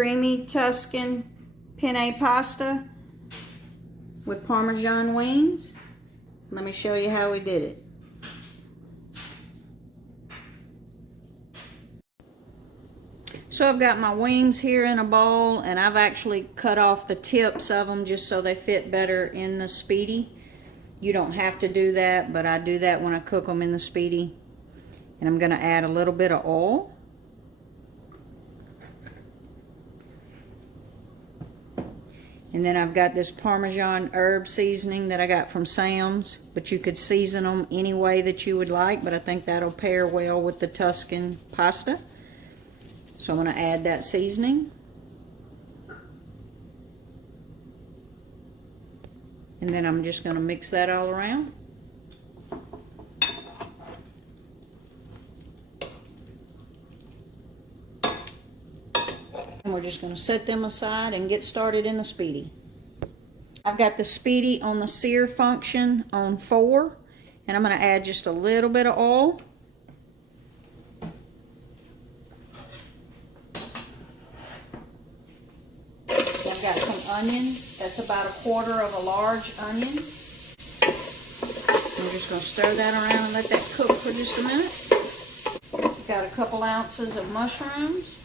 creamy Tuscan penne pasta with Parmesan wings. Let me show you how we did it. So I've got my wings here in a bowl, and I've actually cut off the tips of them just so they fit better in the Speedy. You don't have to do that, but I do that when I cook them in the Speedy. And I'm going to add a little bit of oil. And then I've got this Parmesan herb seasoning that I got from Sam's, but you could season them any way that you would like, but I think that'll pair well with the Tuscan pasta. So I'm going to add that seasoning. And then I'm just going to mix that all around. And we're just going to set them aside and get started in the Speedy. I've got the Speedy on the sear function on 4, and I'm going to add just a little bit of oil. I've got some onion. That's about 1/4 of a large onion. I'm just going to stir that around and let that cook for just a minute. I've got a couple ounces of mushrooms.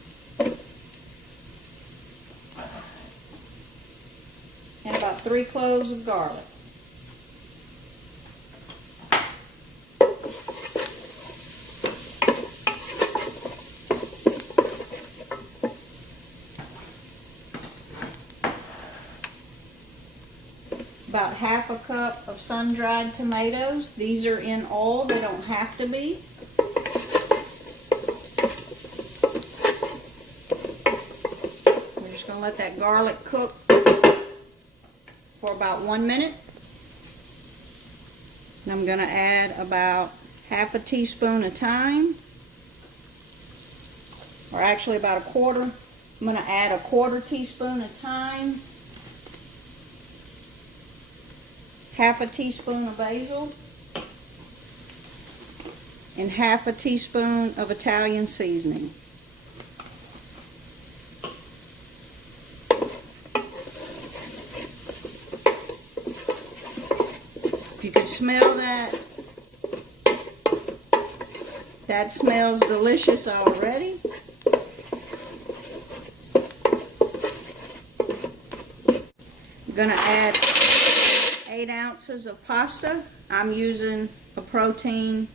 And about 3 cloves of garlic. About 1/2 cup of sun-dried tomatoes. These are in oil, they don't have to be. We're just going to let that garlic cook for about 1 minute. And I'm going to add about 1/2 teaspoon of thyme, or actually about 1/4. I'm going to add 1/4 teaspoon of thyme, 1/2 teaspoon of basil, and 1/2 teaspoon of Italian seasoning. You can smell that. That smells delicious already. I'm going to add 8 ounces of pasta. I'm using a protein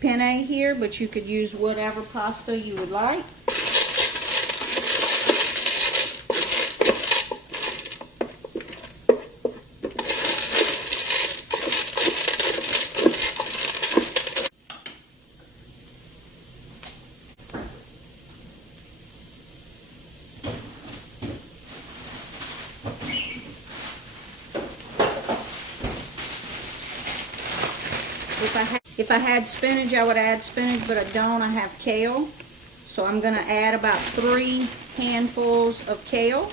penne here, but you could use whatever pasta you would like. If I had spinach, I would add spinach, but I don't. I have kale. So I'm going to add about 3 handfuls of kale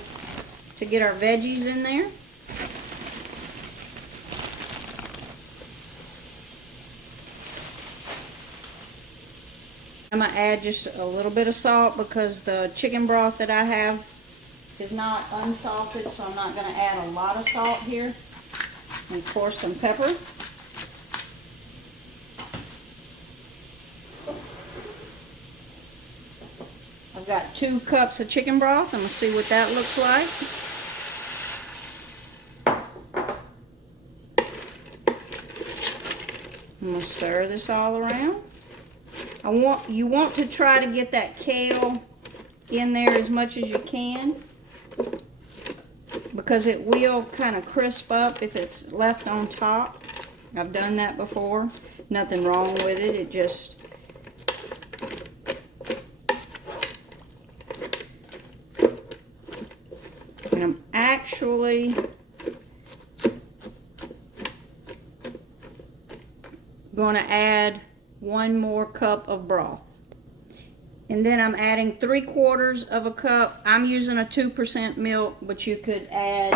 to get our veggies in there. I'm going to add just a little bit of salt because the chicken broth that I have is not unsalted, so I'm not going to add a lot of salt here. And of course some pepper. I've got 2 cups of chicken broth. I'm going to see what that looks like. I'm going to stir this all around. You want to try to get that kale in there as much as you can, because it will kind of crisp up if it's left on top. I've done that before. Nothing wrong with it. It just... And I'm actually going to add 1 more cup of broth. And then I'm adding 3/4 of a cup. I'm using a 2% milk, but you could add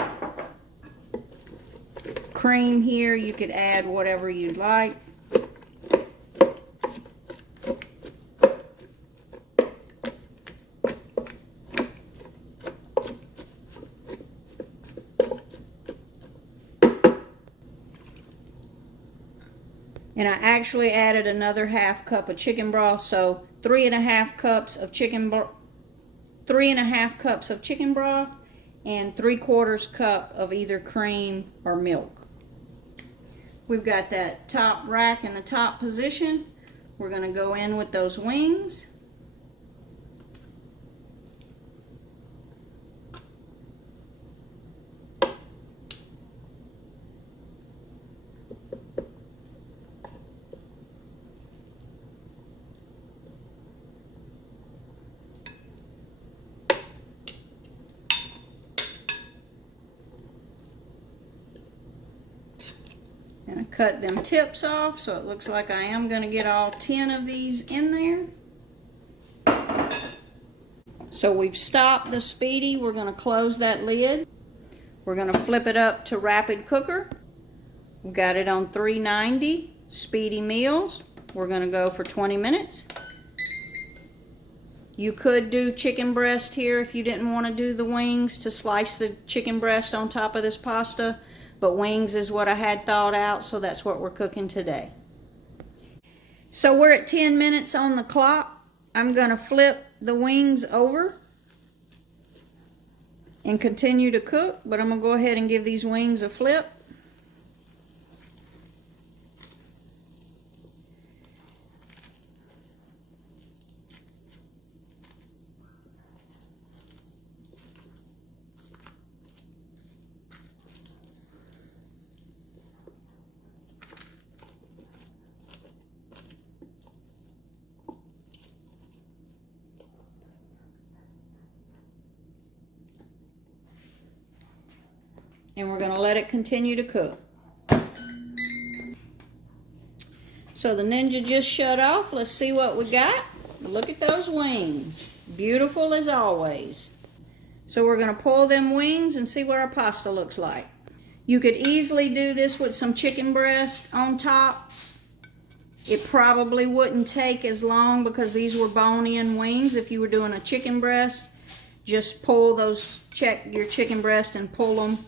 cream here. You could add whatever you'd like. And I actually added another half cup of chicken broth, so 3.5 cups of chicken broth, 3.5 cups of chicken broth, and 3/4 cup of either cream or milk. We've got that top rack in the top position. We're going to go in with those wings. And I cut them tips off, so it looks like I am going to get all 10 of these in there. So we've stopped the Speedy. We're going to close that lid. We're going to flip it up to rapid cooker. We've got it on 390 Speedy meals. We're going to go for 20 minutes. You could do chicken breast here if you didn't want to do the wings, to slice the chicken breast on top of this pasta. But wings is what I had thawed out, so that's what we're cooking today. So we're at 10 minutes on the clock. I'm going to flip the wings over and continue to cook, but I'm going to go ahead and give these wings a flip. And we're going to let it continue to cook. So the Ninja just shut off. Let's see what we got. Look at those wings. Beautiful as always. So we're going to pull them wings and see what our pasta looks like. You could easily do this with some chicken breast on top. It probably wouldn't take as long because these were bone-in wings. If you were doing a chicken breast, just pull those, check your chicken breast and pull them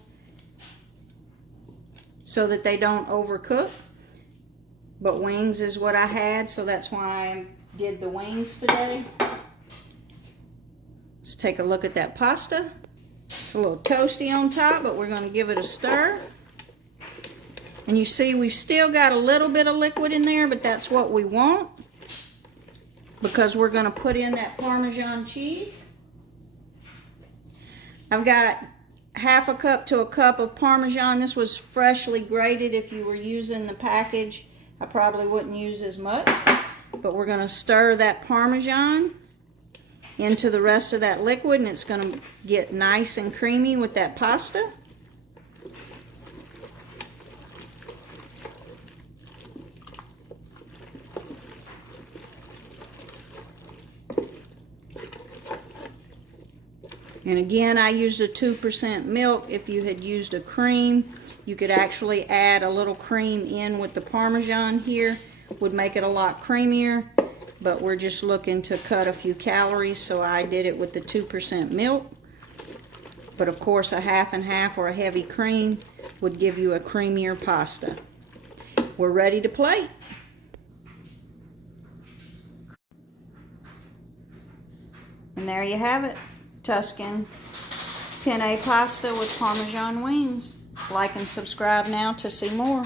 so that they don't overcook. But wings is what I had, so that's why I did the wings today. Let's take a look at that pasta. It's a little toasty on top, but we're going to give it a stir. And you see we've still got a little bit of liquid in there, but that's what we want because we're going to put in that Parmesan cheese. I've got 1/2 cup to 1 cup of Parmesan. This was freshly grated. If you were using the package, I probably wouldn't use as much. But we're going to stir that Parmesan into the rest of that liquid, and it's going to get nice and creamy with that pasta. And again, I used a 2% milk. If you had used a cream, you could actually add a little cream in with the Parmesan here. Would make it a lot creamier, but we're just looking to cut a few calories, so I did it with the 2% milk. But of course, a half and half or a heavy cream would give you a creamier pasta. We're ready to plate. And there you have it. Tuscan penne pasta with Parmesan wings. Like and subscribe now to see more.